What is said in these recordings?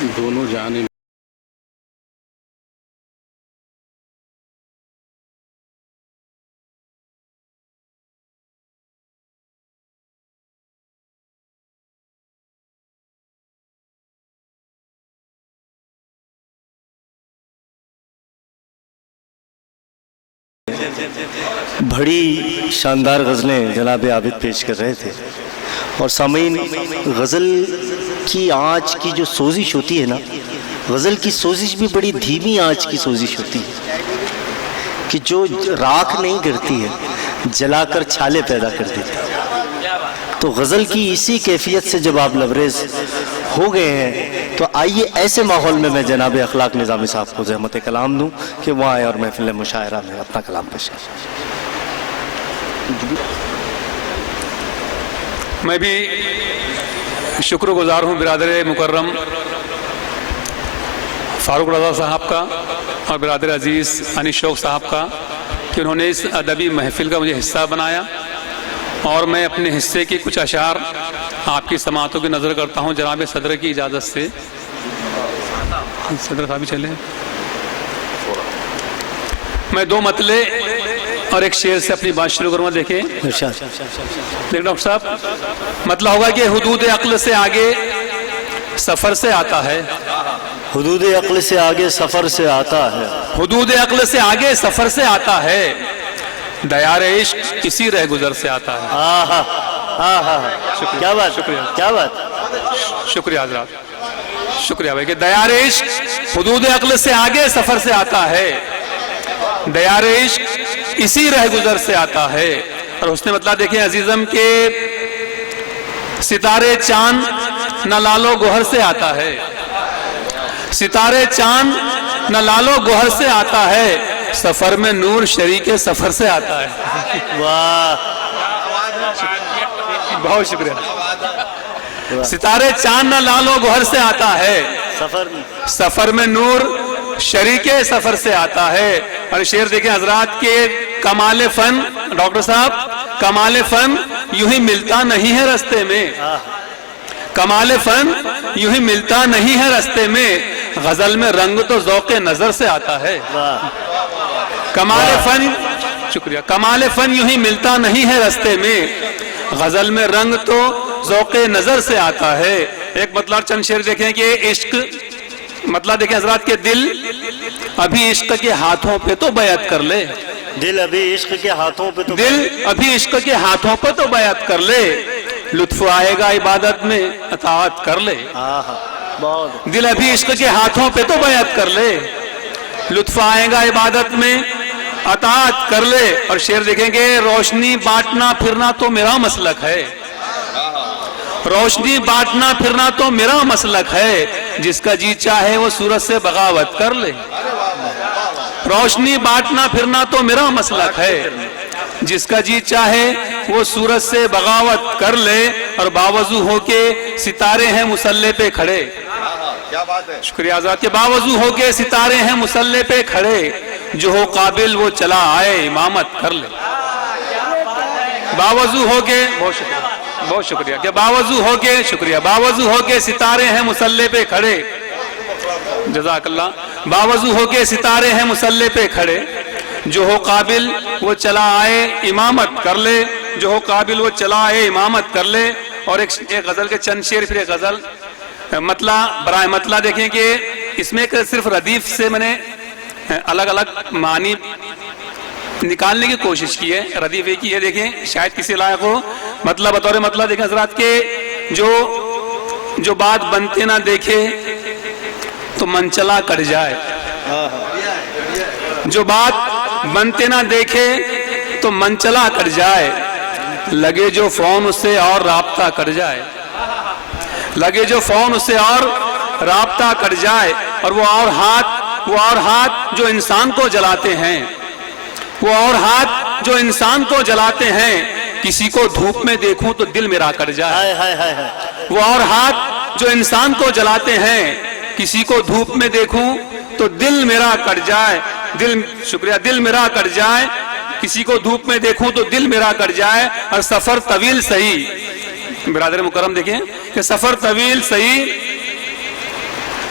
दोनों जाने बड़ी शानदार गज़लें जनाब आबिद पेश कर रहे थे। और सामीन, गज़ल की आँच की जो सोजिश होती है ना, गज़ल की सोजिश भी बड़ी धीमी आँच की सोजिश होती है कि जो राख नहीं करती है, जलाकर छाले पैदा कर देती है। तो गज़ल की इसी कैफियत से जब आप लबरेज हो गए हैं, तो आइए ऐसे माहौल में मैं जनाब अखलाक निज़ामी साहब को ज़हमत कलाम दूँ कि वह आए और महफिल मुशायरा में अपना कलाम पेश करें। मैं भी शुक्रगुजार हूँ बिरादर मुकर्रम फ़ारूक रज़ा साहब का और बिरादर अज़ीज़ अनीस शौक़ साहब का कि उन्होंने इस अदबी महफिल का मुझे हिस्सा बनाया। और मैं अपने हिस्से की कुछ अशार आपकी समातों की नज़र करता हूँ जनाब सदर की इजाज़त से। सदर साहब चले। मैं दो मतले और एक शेर से अपनी बात शुरू करूँगा। देखिए डॉक्टर साहब, मतलब होगा कि हुदूद अक्ल से आगे सफ़र से आता है। हुदूद अक्ल से आगे सफ़र से आता है। हुदूद अक्ल से आगे सफ़र से आता है। दयार इश्क इसी रह गुजर से आता है। क्या बात, शुक्रिया, क्या बात, शुक्रिया हज़रात, शुक्रिया भाई। कि दयार इश्क हुदूद अक्ल से आगे सफ़र से आता है। दयार इश्क इसी रह गुजर से आता है। और उसने मतलब देखिए अजीज़म के सितारे चांद न लालो गोहर से आता है। सितारे चांद न लालो गोहर से आता है। सफर में नूर शरीके सफर से आता है। वाह, बहुत शुक्रिया। सितारे चांद न लालो गोहर से आता है। सफर में नूर शरीके सफर से आता है। और शेर देखें हजरात के कमाल फन, डॉक्टर साहब, कमाल फन यूं ही मिलता नहीं है रास्ते में। कमाल फन यूं ही मिलता नहीं है रास्ते में। गजल में रंग तो ज़ौक़े नजर से आता है। कमाल फन, शुक्रिया, कमाल फन यूं ही मिलता नहीं है रास्ते में। गजल में रंग तो ज़ौक़े नजर से आता है। एक मतलब चंद शेर देखें कि इश्क, मतलब देखें हजरात के दिल अभी इश्क के हाथों पे तो बैत कर ले। दिल अभी इश्क के हाथों पे तो, दिल अभी इश्क के हाथों पे तो बैत कर ले। लुत्फ आएगा इबादत में अताअत कर ले। बहुत। दिल अभी इश्क के हाथों पे तो बैत कर ले। लुत्फ आएगा इबादत में अताअत कर ले। और शेर देखेंगे रोशनी बांटना फिरना तो मेरा मसलक है। रोशनी बांटना फिरना तो मेरा मसलक है। जिसका जी चाहे वो सूरज से बगावत कर ले। रोशनी बांटना फिरना तो मेरा मसलक है। जिसका जी चाहे वो सूरज से बगावत कर ले। और बावजू होके सितारे हैं मुसल्ले पे खड़े। क्या बात है, शुक्रिया आजाद। के बावजू होके सितारे हैं मुसल्ले पे खड़े। जो हो काबिल वो चला आए इमामत कर ले। बावजू होके, बहुत शुक्रिया, बहुत शुक्रिया। के बावजू होके, शुक्रिया, बावजू होके सितारे हैं मुसल्ले पे खड़े। जज़ाकल्लाह। बावजू होके सितारे हैं मुसल्ले पे खड़े। जो हो काबिल वो चला आए इमामत कर ले। जो हो काबिल वो चला आए इमामत कर ले। और एक गजल के चंद शेर, फिर एक गजल मतला बराए मतला देखें कि इसमें एक सिर्फ रदीफ से मैंने अलग अलग मानी निकालने की कोशिश की है। रदीफ एक ही है, देखें शायद किसी लायक हो। मतलब बतौर मतलब देखें हजरात के जो बात बनते ना देखे तो मनचला कट जाए। जो बात बनते ना देखे तो मनचला कट जाए। लगे जो फोन उससे और राब्ता कट जाए। लगे जो फोन उससे और राब्ता कट जाए। और वो और हाथ जो इंसान को जलाते हैं। वो और हाथ जो इंसान को जलाते हैं। किसी को धूप में देखूं तो दिल मेरा कट जाए। वो और हाथ जो इंसान को जलाते हैं। किसी को धूप में देखूं तो दिल मेरा कट जाए। दिल, शुक्रिया, दिल मेरा कट जाए। किसी को धूप में देखूं तो दिल मेरा कट जाए। और सफर तवील सही, बिरादर मुकर्रम देखें कि सफर तवील सही,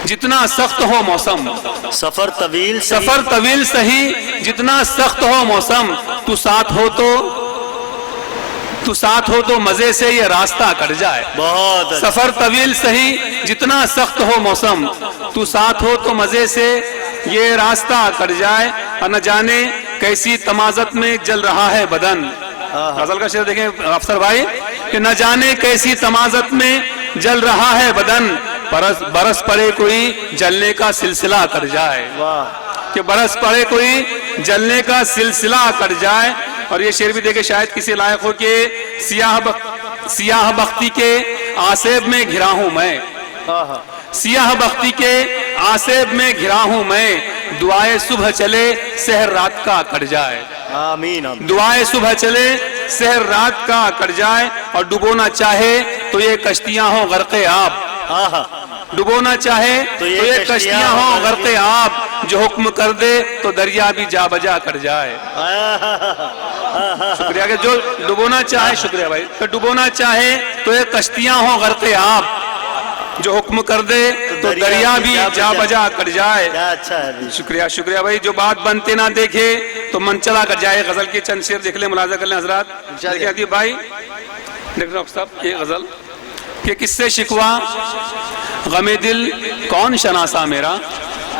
जितना सख्त हो मौसम, सफर तवील सफर तवील सही, जितना सख्त हो मौसम, तू साथ हो तो मजे से ये रास्ता कट जाए। बहुत सफर तवील सही, जितना सख्त हो मौसम, तू साथ हो तो मजे से ये रास्ता कट जाए। और न जाने कैसी तमाजत में जल रहा है बदन। गजल का शेर देखें अफसर भाई, कि न जाने कैसी तमाजत में जल रहा है बदन, बरस पड़े कोई जलने का सिलसिला कर जाए। कि बरस पड़े कोई जलने का सिलसिला कर जाए। और ये शेर भी देखे शायद किसी लायक हो के सियाह बख्ती के आसेब में घिरा हूं मैं, सियाह बख्ती के आसेब में घिरा हूं मैं, दुआए सुबह चले सहर रात का कट जाए। आमीन। दुआए सुबह चले सहर रात का कट जाए। और डुबोना चाहे तो ये कश्तियां हो गर्क़े आब, डुबोना चाहे तो ये कश्तियां हो गर्क़े आब, जो हुक्म कर दे तो दरिया भी जा बजा कर जाए। शुक्रिया कि जो डुबोना चाहे, शुक्रिया भाई, तो डुबोना चाहे तो ये कश्तियां हो गर्क़े आब, जो हुक्म कर दे तो दरिया भी जा बजा कर जाए। अच्छा है, शुक्रिया शुक्रिया भाई। जो बात बनते ना देखे तो मन चला कर जाए। गजल के चंद शेर देख ले, मुलाजा कर ले हजरात। देखिए भाई, देख रहे साहब ये गजल कि किससे शिकवा गमे दिल कौन शनासा मेरा,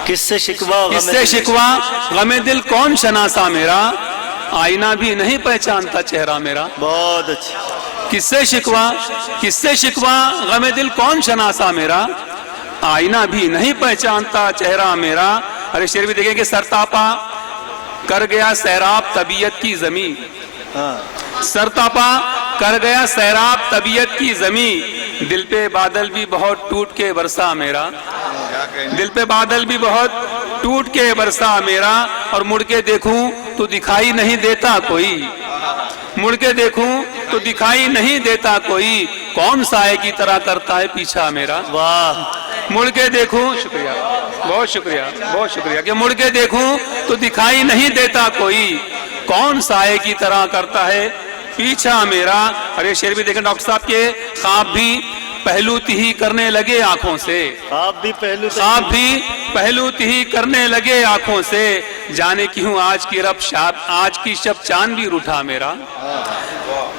किससे शिकवा गमे दिल कौन शनासा मेरा, आईना भी नहीं पहचानता चेहरा मेरा। बहुत अच्छा। किससे शिकवा गमे दिल कौन शनासा मेरा, आईना भी नहीं पहचानता चेहरा मेरा। अरे शेर भी देखेंगे, सरतापा कर गया सैराब तबीयत की जमी, सरतापा कर गया सैराब तबीयत की जमी, दिल पे बादल भी बहुत टूट के बरसा मेरा, दिल पे बादल भी बहुत टूट के बरसा मेरा। और मुड़ के देखूं तो दिखाई नहीं देता कोई, मुड़ के देखूं तो दिखाई नहीं देता कोई, कौन साए की तरह करता है पीछा मेरा। वाह। मुड़ के देखूं, शुक्रिया, बहुत शुक्रिया, बहुत शुक्रिया, कि मुड़ के देखूं तो दिखाई नहीं देता कोई, कौन साए की तरह करता है पीछा मेरा। और ये शेर भी देखें डॉक्टर साहब के, ख्वाब भी पहलू तिही करने लगे आंखों से, ख्वाब भी पहलू तिही करने लगे आंखों से, जाने क्यों आज की शब चांद भी रूठा मेरा,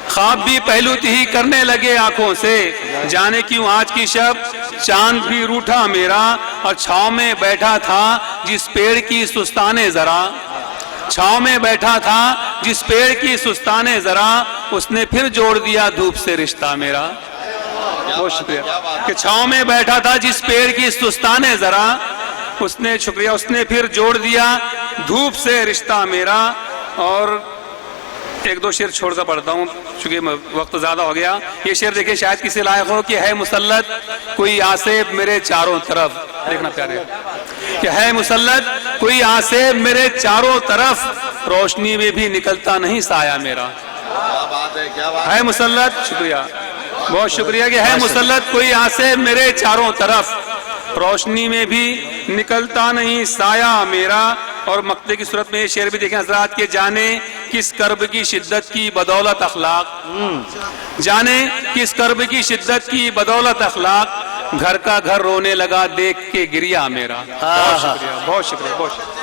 ख्वाब भी पहलू तिही करने लगे आंखों से, जाने क्यों आज की शब चांद भी रूठा मेरा। और छांव में बैठा था जिस पेड़ की सुस्ताने जरा, छांव में बैठा था जिस पेड़ की सुस्ताने जरा, उसने फिर जोड़ दिया धूप से रिश्ता मेरा। बहुत शुक्रिया कि छांव में बैठा था जिस पेड़ की सुस्ताने जरा, उसने, शुक्रिया, उसने फिर जोड़ दिया धूप से रिश्ता मेरा। और एक दो शेर छोड़ कर पढ़ता हूँ क्योंकि वक्त ज्यादा हो गया। ये शेर देखिए शायद किसी लायक हो कि है मुसल्लत कोई आसेब मेरे चारों तरफ, देखना प्यारे, कि है मुसल्लत कोई आसेब मेरे चारों तरफ, रोशनी में भी निकलता नहीं साया मेरा। है मुसल्लत, शुक्रिया, बहुत शुक्रिया, कि है मुसल्लत कोई आसेब मेरे चारों तरफ, रोशनी में भी निकलता नहीं साया मेरा। और मक्ते की सूरत में ये शेर भी देखें हजरात के, जाने किस कर्ब की शिद्दत की बदौलत अखलाक, जाने किस कर्ब की शिद्दत की बदौलत अखलाक, घर का घर रोने लगा देख के गिरिया मेरा। बहुत शुक्रिया, बहुत शुक्रिया, बहुत शुक्रिया।